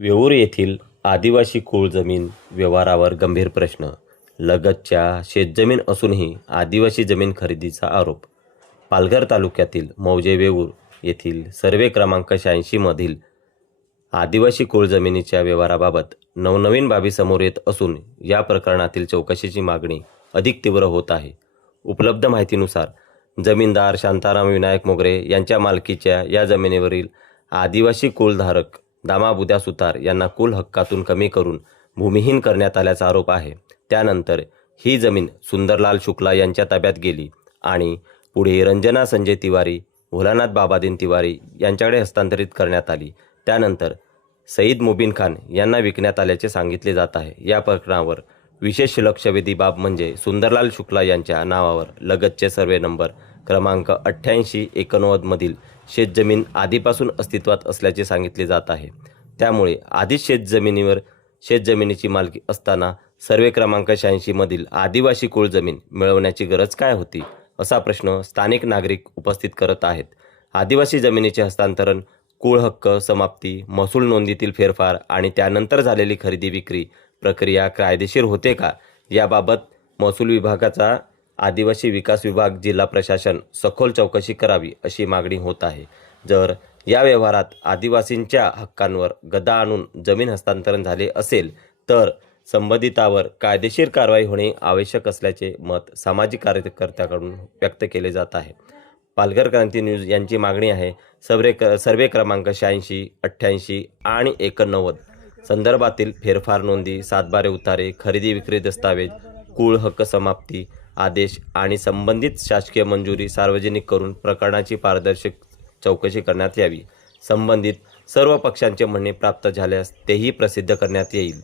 वेऊर येथील आदिवासी कुळ जमीन व्यवहारावर गंभीर प्रश्न. लगतच्या शेतजमीन असूनही आदिवासी जमीन खरेदीचा आरोप. पालघर तालुक्यातील मौजे वेऊर येथील सर्वे क्रमांक 86 मधील आदिवासी कुळ जमिनीच्या व्यवहाराबाबत नवनवीन बाबी समोर येत असून या प्रकरणातील चौकशीची मागणी अधिक तीव्र होत आहे. उपलब्ध माहितीनुसार जमीनदार शांताराम विनायक मोगरे यांच्या मालकीच्या या जमिनीवरील आदिवासी कुलधारक दामाबुद्या सुतार यांना कुल हक्कातून कमी करून भूमिहीन करण्यात आल्याचा आरोप आहे. त्यानंतर ही जमीन सुंदरलाल शुक्ला यांच्या ताब्यात गेली आणि पुढे रंजना संजय तिवारी, भोलानाथ बाबादीन तिवारी यांच्याकडे हस्तांतरित करण्यात आली. त्यानंतर सईद मुबीन खान यांना विकण्यात आल्याचे सांगितले जात आहे. या प्रकरणावर विशेष लक्षवेधी बाब म्हणजे सुंदरलाल शुक्ला यांच्या नावावर लगतचे सर्वे नंबर क्रमांक 88-89 मधील शेतजमीन आधीपासून अस्तित्वात असल्याचे सांगितले जात आहे. त्यामुळे आधीच शेतजमिनीची मालकी असताना सर्वे क्रमांक 86 मधील आदिवासी कुळ जमीन मिळवण्याची गरज काय होती, असा प्रश्न स्थानिक नागरिक उपस्थित करत आहेत. आदिवासी जमिनीचे हस्तांतरण, कुळ हक्क समाप्ती, महसूल नोंदीतील फेरफार आणि त्यानंतर झालेली खरेदी विक्री प्रक्रिया कायदेशीर होते का, याबाबत महसूल विभागाचा आदिवासी विकास विभाग, जिल्हा प्रशासन सखोल चौकशी करावी अशी मागणी होत आहे. जर या व्यवहारात आदिवासींच्या हक्कांवर गदा आणून जमीन हस्तांतरण झाले असेल तर संबंधितावर कायदेशीर कारवाई होणे आवश्यक असल्याचे मत सामाजिक कार्यकर्त्यांकडून व्यक्त केले जात आहे. पालघर क्रांती न्यूज यांची मागणी आहे सर्वे क्रमांक 86, 88 आणि 89 संदर्भातील फेरफार नोंदी, सातबारे उतारे, खरेदी विक्री दस्तावेज, कुळ हक्क समाप्ती आदेश आणि संबंधित शासकीय मंजुरी सार्वजनिक करून प्रकरणाची पारदर्शक चौकशी करण्यात यावी. संबंधित सर्व पक्षांचे म्हणणे प्राप्त झाल्यास तेही प्रसिद्ध करण्यात येईल.